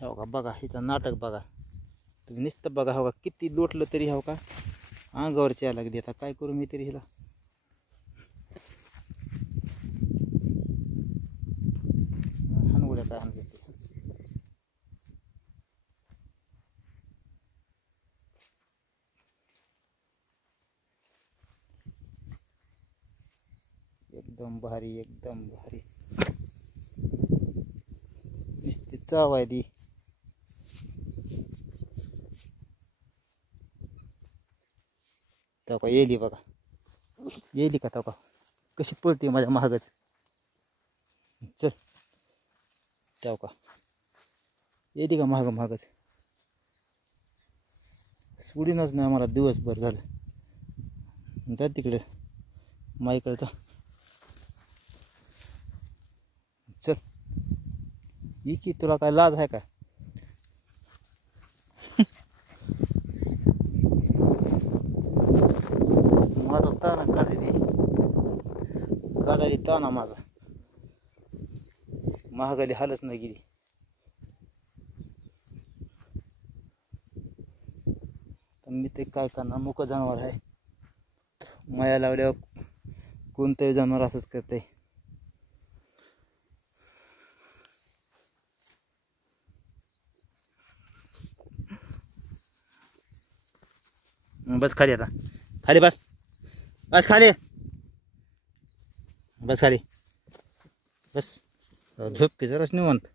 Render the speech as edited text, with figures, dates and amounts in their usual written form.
हो का बघा हिचं नाटक बघा तुम्ही नुसतं बघा. हो का किती लोटलं तरी हो का अंगावरची यायला लागली. आता काय करू मी तरी हिला. हानगुड्या काय आणले ते एकदम भारी एकदम भारी. नुसती चाव आहे ती. तो का येली बघा येली का तो का कशी पळते माझ्या महागच. चल तो का येली का महाग महागच. सोडीनच नाही मला दिवसभर झालं. जा तिकडे माईकडे जा. चल ये की तुला काय लाज आहे का. माझा ताना काढायली ताना माझा महागाली हालच नाही गेली. मी ते काय करणार मुक जनावर आहे. माया लावल्यावर कोणतंही जनावर असंच करते. बस खाली आता खाली बस बस खाली बस खाली बस झोप की जराच निवांत.